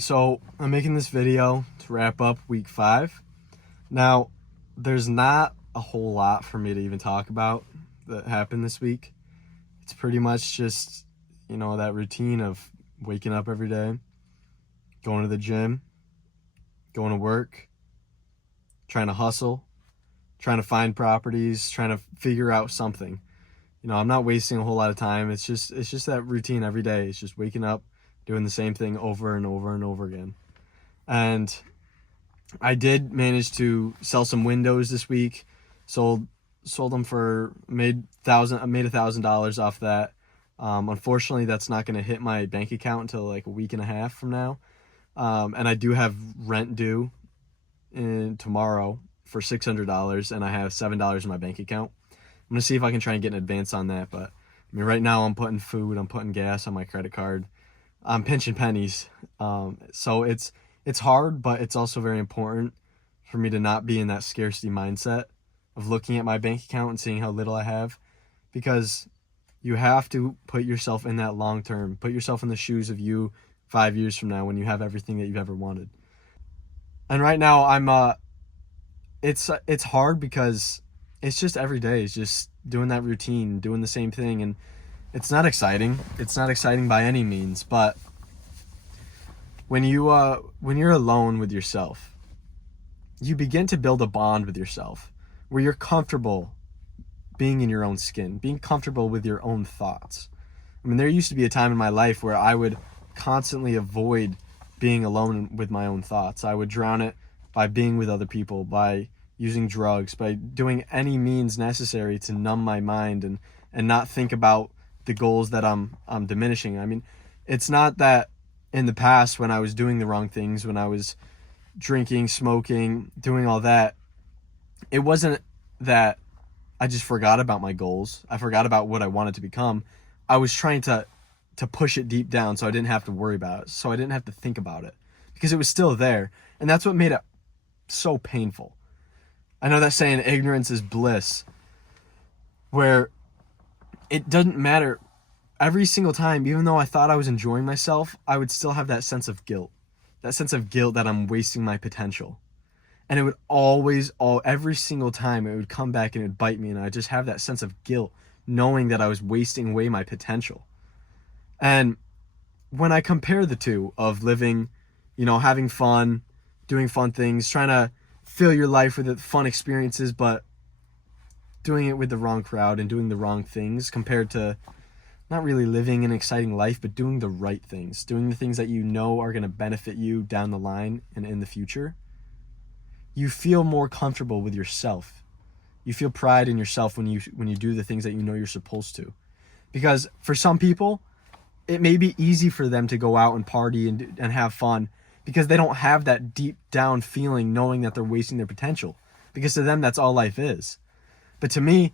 So I'm making this video to wrap up week 5. Now, there's not a whole lot for me to even talk about that happened this week. It's pretty much just, that routine of waking up every day, going to the gym, going to work, trying to hustle, trying to find properties, trying to figure out something. I'm not wasting a whole lot of time. It's just that routine every day. It's just waking up, doing the same thing over and over and over again. And I did manage to sell some windows this week. Sold them for made $1,000 off that. Unfortunately, that's not going to hit my bank account until like a week and a half from now. And I do have rent due tomorrow for $600, and I have $7 in my bank account. I'm gonna see if I can try and get an advance on that. But right now I'm putting food, I'm putting gas on my credit card. I'm pinching pennies. So it's hard, but it's also very important for me to not be in that scarcity mindset of looking at my bank account and seeing how little I have, because you have to put yourself in that long term, put yourself in the shoes of you 5 years from now when you have everything that you've ever wanted. And right now it's hard because it's just every day is just doing that routine, doing the same thing, and it's not exciting. It's not exciting by any means, but when you're alone with yourself, you begin to build a bond with yourself where you're comfortable being in your own skin, being comfortable with your own thoughts. There used to be a time in my life where I would constantly avoid being alone with my own thoughts. I would drown it by being with other people, by using drugs, by doing any means necessary to numb my mind and not think about the goals that I'm diminishing. It's not that in the past when I was doing the wrong things, when I was drinking, smoking, doing all that, it wasn't that I just forgot about my goals. I forgot about what I wanted to become. I was trying to push it deep down so I didn't have to worry about it, so I didn't have to think about it, because it was still there. And that's what made it so painful. I know that saying, ignorance is bliss, where it doesn't matter. Every single time, even though I thought I was enjoying myself, I would still have that sense of guilt that I'm wasting my potential. And it would every single time it would come back and it would bite me, and I just have that sense of guilt knowing that I was wasting away my potential. And when I compare the two of living, having fun, doing fun things, trying to fill your life with fun experiences, but doing it with the wrong crowd and doing the wrong things, compared to not really living an exciting life, but doing the right things, doing the things that are going to benefit you down the line and in the future, you feel more comfortable with yourself. You feel pride in yourself when you do the things that you're supposed to. Because for some people, it may be easy for them to go out and party and have fun, because they don't have that deep down feeling knowing that they're wasting their potential, because to them that's all life is. But to me,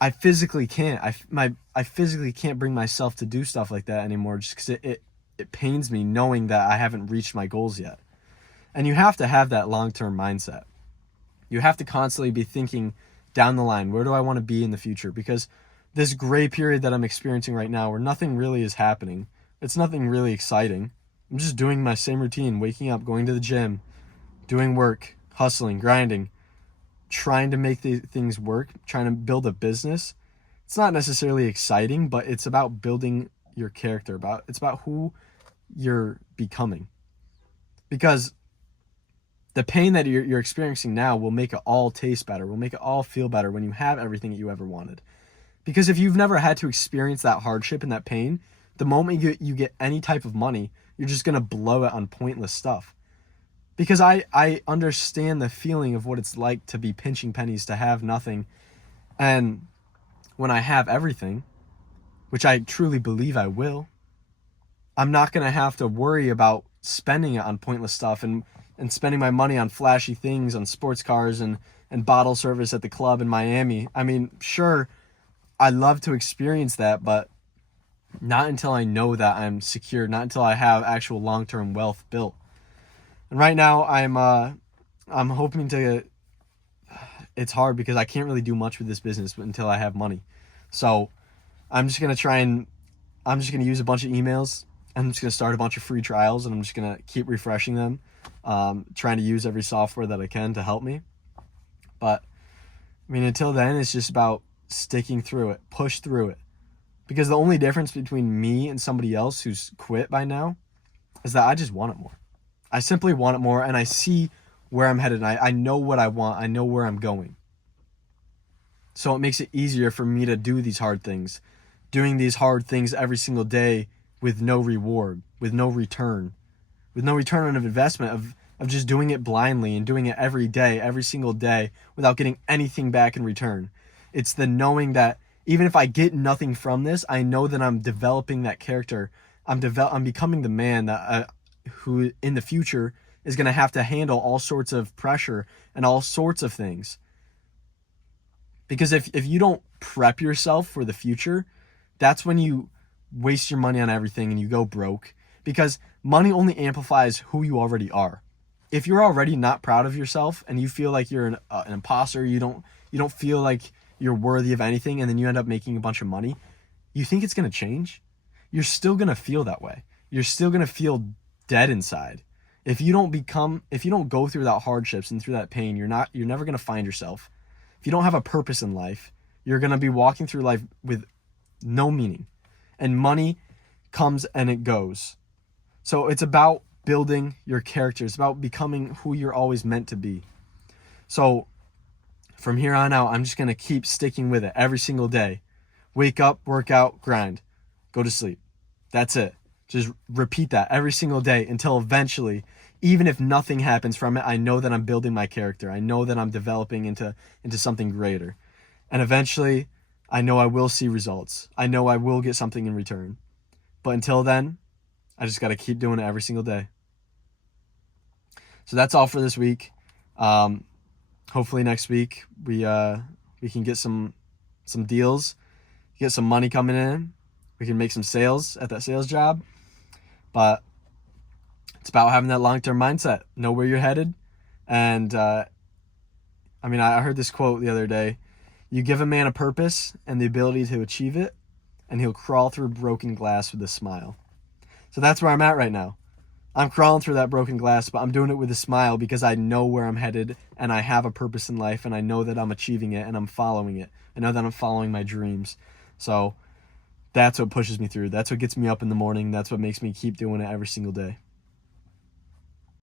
I physically can't. I physically can't bring myself to do stuff like that anymore, just because it pains me knowing that I haven't reached my goals yet. And you have to have that long-term mindset. You have to constantly be thinking down the line, where do I want to be in the future? Because this gray period that I'm experiencing right now, where nothing really is happening, it's nothing really exciting. I'm just doing my same routine, waking up, going to the gym, doing work, hustling, grinding, trying to make the things work, trying to build a business. It's not necessarily exciting, but it's about building your character, it's about who you're becoming. Because the pain that you're experiencing now will make it all taste better, will make it all feel better when you have everything that you ever wanted. Because if you've never had to experience that hardship and that pain, the moment you get any type of money, you're just going to blow it on pointless stuff. Because I understand the feeling of what it's like to be pinching pennies, to have nothing. And when I have everything, which I truly believe I will, I'm not going to have to worry about spending it on pointless stuff and spending my money on flashy things, on sports cars and bottle service at the club in Miami. Sure, I love to experience that, but not until I know that I'm secure, not until I have actual long-term wealth built. And right now I'm hoping to, it's hard because I can't really do much with this business until I have money. So I'm just going to use a bunch of emails I'm just going to start a bunch of free trials, and I'm just going to keep refreshing them, trying to use every software that I can to help me. But I mean, until then, it's just about sticking through it, push through it. Because the only difference between me and somebody else who's quit by now is that I just want it more. I simply want it more, and I see where I'm headed. I know what I want. I know where I'm going. So it makes it easier for me to do these hard things. Doing these hard things every single day with no reward, with no return on investment, of just doing it blindly and doing it every day, every single day, without getting anything back in return. It's the knowing that even if I get nothing from this, I know that I'm developing that character. I'm becoming the man that who in the future is going to have to handle all sorts of pressure and all sorts of things. Because if you don't prep yourself for the future, that's when you waste your money on everything and you go broke. Because money only amplifies who you already are. If you're already not proud of yourself and you feel like you're an imposter, you don't feel like you're worthy of anything, and then you end up making a bunch of money, you think it's going to change? You're still going to feel that way. You're still going to feel dead inside. If you don't go through that hardships and through that pain, you're never going to find yourself. If you don't have a purpose in life, you're going to be walking through life with no meaning. And money comes and it goes. So it's about building your character. It's about becoming who you're always meant to be. So from here on out, I'm just going to keep sticking with it every single day. Wake up, work out, grind, go to sleep. That's it. Just repeat that every single day until eventually, even if nothing happens from it, I know that I'm building my character. I know that I'm developing into something greater. And eventually, I know I will see results. I know I will get something in return. But until then, I just got to keep doing it every single day. So that's all for this week. Hopefully next week we can get some deals, get some money coming in. We can make some sales at that sales job. But it's about having that long-term mindset, know where you're headed. And I heard this quote the other day: you give a man a purpose and the ability to achieve it, and he'll crawl through broken glass with a smile. So that's where I'm at right now. I'm crawling through that broken glass, but I'm doing it with a smile because I know where I'm headed, and I have a purpose in life, and I know that I'm achieving it, and I'm following it. I know that I'm following my dreams. So that's what pushes me through. That's what gets me up in the morning. That's what makes me keep doing it every single day.